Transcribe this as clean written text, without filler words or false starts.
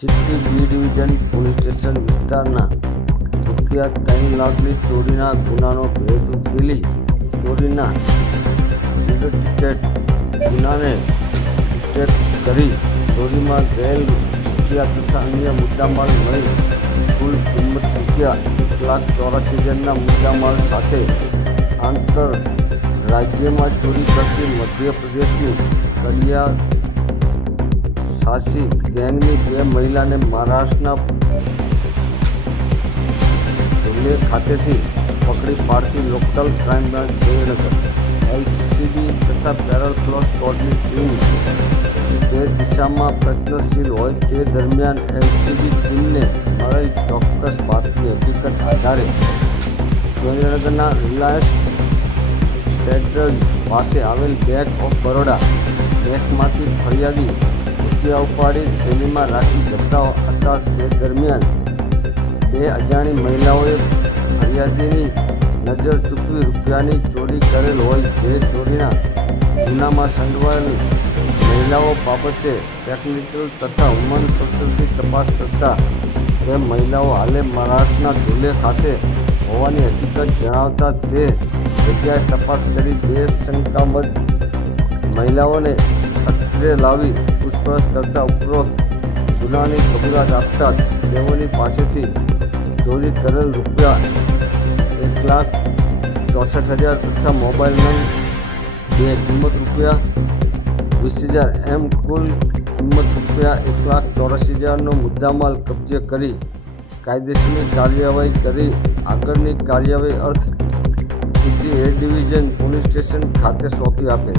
City B division police station વિસ્તારના ₹3 લાખની ચોરીના ગુનાનો ભેદ ઉકેલી ચોરીના ડુપ્લિકેટ ગુનાને ડિટેક્ટ કરી ચોરીમાં ગયેલ રૂપિયા તથા અન્ય મુદ્દામાલ મળી કુલ કિંમત ₹1,84,000ના મુદ્દામાલ સાથે આંતર રાજ્યમાં ચોરી કરતી મધ્યપ્રદેશની કડિયા સાસી ગેંગની 2 મહિલાને મહારાષ્ટ્રના ધુલે ખાતેથી પકડી પાડતી local crime branch Srinagar LCB તથા પેરલ ફ્લો સ્કોડની ટીમ તે દિશામાં પ્રયત્નશીલ હોય તે દરમિયાન એલસીબી ટીમને મળેલ ચોક્કસ બાતમી હકીકત આધારે સુરેન્દ્રનગરના રિલાયન્સ ટ્રેડર્સ પાસે આવેલ બેંક ઓફ બરોડા બેંકમાંથી ફરિયાદી રૂપિયા ઉપાડી થેલીમાં રાખી જતા હતા તે દરમિયાન 2 અજાણી મહિલાઓએ ફરિયાદીની નજર ચૂકવી રૂપિયાની ચોરી કરેલ હોય જે ચોરીના ગુનામાં સંડોવાયેલ મહિલાઓ બાબતે ટેકનિકલ તથા હ્યુમન સોશિયલથી તપાસ કરતા તે મહિલાઓ હાલે મહારાષ્ટ્રના ધુલે ખાતે હોવાની હકીકત જણાવતા તે જગ્યાએ તપાસ કરી 2 શંકાસ્પદ મહિલાઓને અત્રે લાવી પૂછપરછ કરતા ઉપરોક્ત ગુનાની કબૂલાત આપતા તેઓની પાસેથી ચોરી કરેલ ₹1,64,000 તથા મોબાઈલ નંગ 2 કિંમત ₹20,000 એમ કુલ કિંમત ₹1,84,000નો મુદ્દામાલ કબજે કરી કાયદેસરની કાર્યવાહી કરી આગળની કાર્યવાહી અર્થ city A division police station ખાતે સોંપી આપેલ।